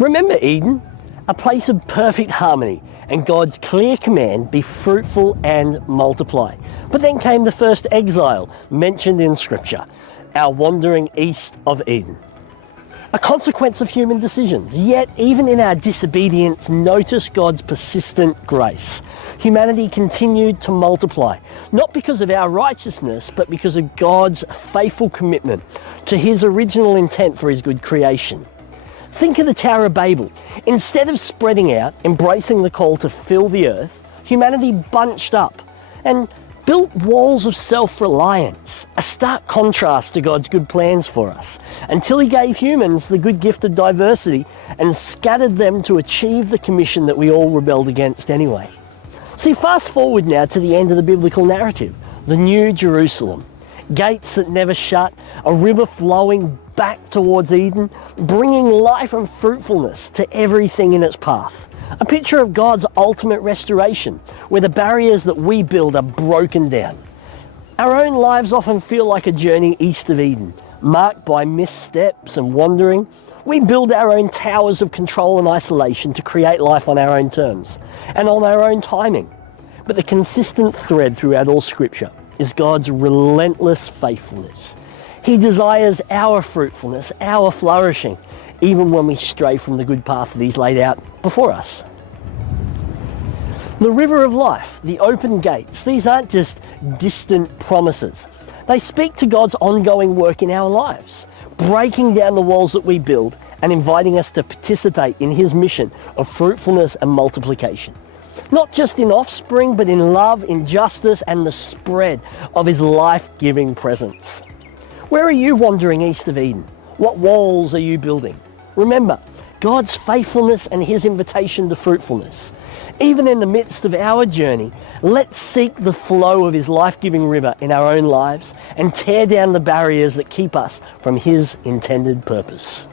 Remember Eden, a place of perfect harmony and God's clear command, be fruitful and multiply. But then came the first exile mentioned in Scripture, our wandering east of Eden. A consequence of human decisions. Yet, even in our disobedience, notice God's persistent grace. Humanity continued to multiply, not because of our righteousness, but because of God's faithful commitment to his original intent for his good creation. Think of the Tower of Babel. Instead of spreading out, embracing the call to fill the earth, humanity bunched up and built walls of self-reliance, a stark contrast to God's good plans for us, until he gave humans the good gift of diversity and scattered them to achieve the commission that we all rebelled against anyway. See, fast forward now to the end of the biblical narrative, the New Jerusalem. Gates that never shut, a river flowing back towards Eden, bringing life and fruitfulness to everything in its path. A picture of God's ultimate restoration, where the barriers that we build are broken down. Our own lives often feel like a journey east of Eden, marked by missteps and wandering. We build our own towers of control and isolation to create life on our own terms and on our own timing. But the consistent thread throughout all Scripture is God's relentless faithfulness. He desires our fruitfulness, our flourishing, even when we stray from the good path that he's laid out before us. The river of life, the open gates, these aren't just distant promises. They speak to God's ongoing work in our lives, breaking down the walls that we build and inviting us to participate in his mission of fruitfulness and multiplication. Not just in offspring, but in love, in justice, and the spread of his life-giving presence. Where are you wandering east of Eden? What walls are you building? Remember, God's faithfulness and his invitation to fruitfulness. Even in the midst of our journey, let's seek the flow of his life-giving river in our own lives and tear down the barriers that keep us from his intended purpose.